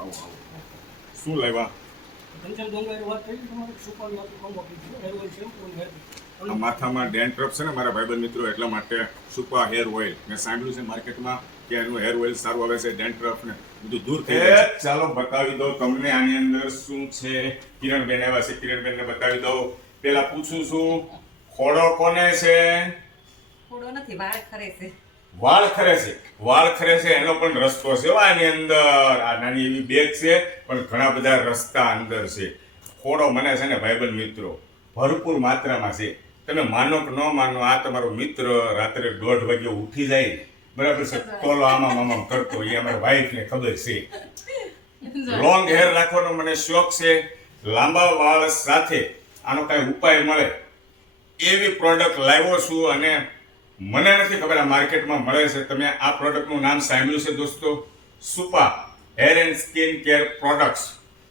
આવો. શું લાવ્યા? આ માથામાં ડેન્ડ્રફ છે ને મારા ભાઈબંધ મિત્રો, એટલા માટે સુપા હેર ઓઇલ મેં સાંભળ્યું છે માર્કેટમાં કે એનું હેર ઓઇલ સારું આવે છે, ડેન્ડ્રફ ને બધું દૂર થઈ જાય. ચાલો બતાવી દો તમને આની અંદર શું છે. કિરણબેન આવ્યા છે, કિરણબેનને બતાવી દો. પેલા પૂછું છું, ખોડો કોને છે? ખોડો નથી, વાળ ખરે છે. વાળ ખરે છે. વાળ ખરે છે એનો પણ રસ્તો છે આની અંદર. આ નાની એવી બેગ છે પણ ઘણા બધા રસ્તા અંદર છે. ખોડો મને છે ને ભાઈબંધ મિત્રો ભરપૂર માત્રામાં છે. તમે માનો કે ન માનો, આ તમારો મિત્ર રાત્રે 1:30 વાગે ઉઠી જાય, બરાબર છે, તોલો આમાં કરતો, એ અમારા વાઈફને ખબર છે. લોંગ હેર રાખવાનો મને શોખ છે. લાંબા વાળ સાથે આનો કાંઈ ઉપાય મળે એવી પ્રોડક્ટ લાવ્યો છું અને મને નથી ખબર આ માર્કેટમાં મળે છે. તમે આ પ્રોડક્ટનું નામ સાંભળ્યું છે દોસ્તો? Supa hair and skin care products.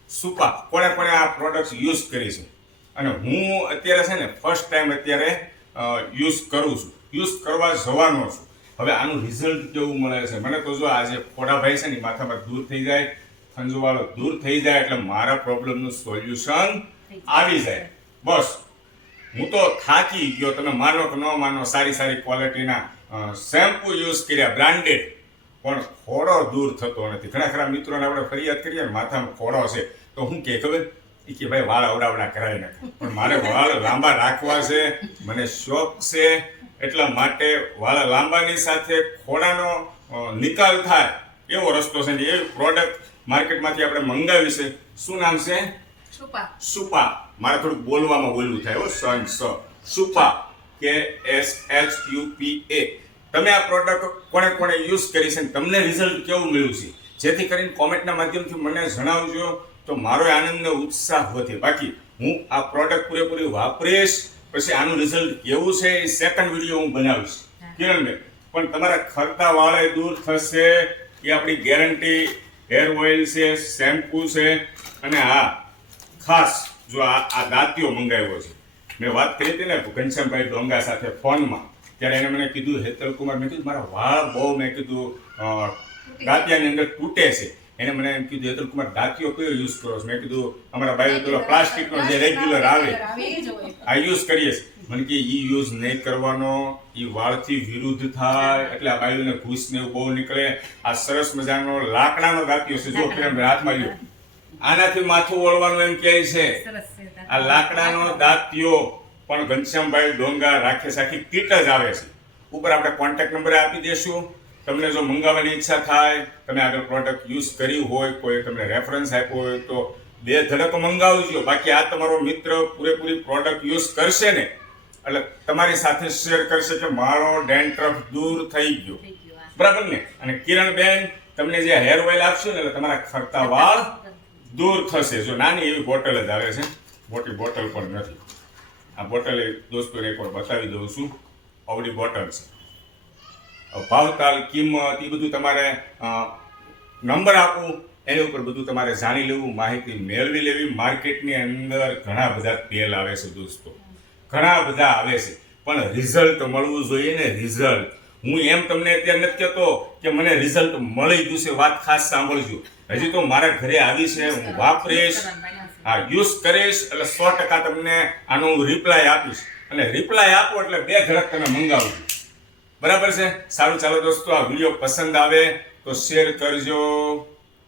Supa કોણે કોણે આ પ્રોડક્ટ્સ યુઝ કરી છે? અને હું અત્યારે છે ને ફર્સ્ટ ટાઈમ અત્યારે યુઝ કરું છું, યુઝ કરવા જવાનો છું. હવે આનું રિઝલ્ટ કેવું મળે છે મને તો જો આજે ખોડાભાઈ છે ને માથામાં દૂર થઈ જાય, ખંજવાળો દૂર થઈ જાય એટલે મારા પ્રોબ્લેમનું સોલ્યુશન આવી જાય. બસ હું તો થાકી ગયો. તમે માનો કે ન માનો, સારી સારી ક્વોલિટીના શેમ્પુ યુઝ કર્યા બ્રાન્ડેડ, પણ ખોડો દૂર થતો નથી. ઘણા ખરા મિત્રોને આપણે ફરિયાદ કરીએ ને માથામાં ખોડો છે તો હું કે ખબર કે ભાઈ વાળ અવડાવડા કરાવી નાખે, પણ મારે વાળ લાંબા રાખવા છે, મને શોખ છે, એટલા માટે વાળ લાંબાની સાથે ખોડાનો નિકાલ થાય એવો રસ્તો છે ને એ પ્રોડક્ટ માર્કેટમાંથી આપણે મંગાવી છે. શું નામ છે? સુપા. મારે થોડુંક બોલવામાં બોલવું થાય હો. સુપા KSHUPA. તમે આ પ્રોડક્ટ કોણે કોણે યુઝ કરી છે, તમને રિઝલ્ટ કેવું મળ્યું છે, જેથી કરીને કોમેન્ટના માધ્યમથી મને જણાવજો તો મારો આનંદ ને ઉત્સાહ વધે. બાકી હું આ પ્રોડક્ટ પૂરેપૂરી વાપરીશ, પછી આનું રિઝલ્ટ કેવું છે એ સેકન્ડ વિડીયો હું બનાવીશ કિરણબેન. પણ તમારા ખરતા વાળે દૂર થશે એ આપણી ગેરંટી. હેર ઓઇલ છે, શેમ્પુ છે, અને હા ખાસ જો આ દાંતીઓ મંગાવ્યો છે. મેં વાત કરી હતી ને ઘનશ્યામભાઈ ડોંગા સાથે ફોનમાં, ત્યારે એને મને કીધું, હેતલ કુમાર, મેં કીધું મારા વાળ બહુ, મેં કીધું દાંતિયાની અંદર તૂટે છે. એને મને એમ કીધું, હેતલ કુમાર દાંતીઓ કયો યુઝ કરો છો? મેં કીધું અમારા બાયો પેલો પ્લાસ્ટિકનો જે રેગ્યુલર આવે આ યુઝ કરીએ છીએ. મને કે ઈ યુઝ નહીં કરવાનો, એ વાળથી વિરુદ્ધ થાય, એટલે આ બાયોને ઘૂસ ને એવું બહુ નીકળે. આ સરસ મજાનો લાકડાનો દાંતિયો છે, જો કિરણભાઈ હાથમાં લ્યો, આનાથી માથું ઓળવાનું એમ કહે છે. આ લાકડાનો દાંતિયો પણ ઘનશ્યામભાઈ ડોંગા રાખે સાખી કીટ જ આવે છે. ઉપર આપણે કોન્ટેક્ટ નંબર આપી દેશું. તમને જો મંગાવવાની ઈચ્છા થાય, તમે આગળ પ્રોડક્ટ યુઝ કરી હોય, કોઈ તમને રેફરન્સ આપ્યો હોય તો 2 ધડક મંગાવજો. બાકી આ તમારો મિત્ર પૂરેપૂરી પ્રોડક્ટ યુઝ કરશે ને એટલે તમારી સાથે શેર કરશે કે મારો ડેન્ડ્રફ દૂર થઈ ગયો, બરાબર ને? અને કિરણબેન તમને જે હેર ઓઇલ આપશે ને એટલે તમારા ખરતા વાળ દૂર થશે. જો નાની એવી બોટલ જ આવે છે, મોટી બોટલ પણ નથી. આ બોટલ દોસ્તોને એકવાર બતાવી દઉં છું. આવડી બોટલ છે. ભાવતાલ, કિંમત, એ બધું તમારે નંબર આપું એની ઉપર બધું તમારે જાણી લેવું, માહિતી મેળવી લેવી. માર્કેટની અંદર ઘણા બધા તેલ આવે છે દોસ્તો, ઘણા બધા આવે છે, પણ રિઝલ્ટ મળવું જોઈએ ને. રિઝલ્ટ હું એમ તમને અત્યારે નથી કહેતો કે મને રિઝલ્ટ મળી ગયું છે. વાત ખાસ સાંભળજો. હજી તો મારા ઘરે આવી છે, હું વાપરીશ, હા યુઝ કરીશ, એટલે 100% તમને આનો હું રિપ્લાય આપીશ. અને રિપ્લાય આપો એટલે 2 ધડક તમે મંગાવજો, બરાબર છે? સારું, ચાલો દોસ્તો, આ વિડીયો પસંદ આવે તો શેર કરજો.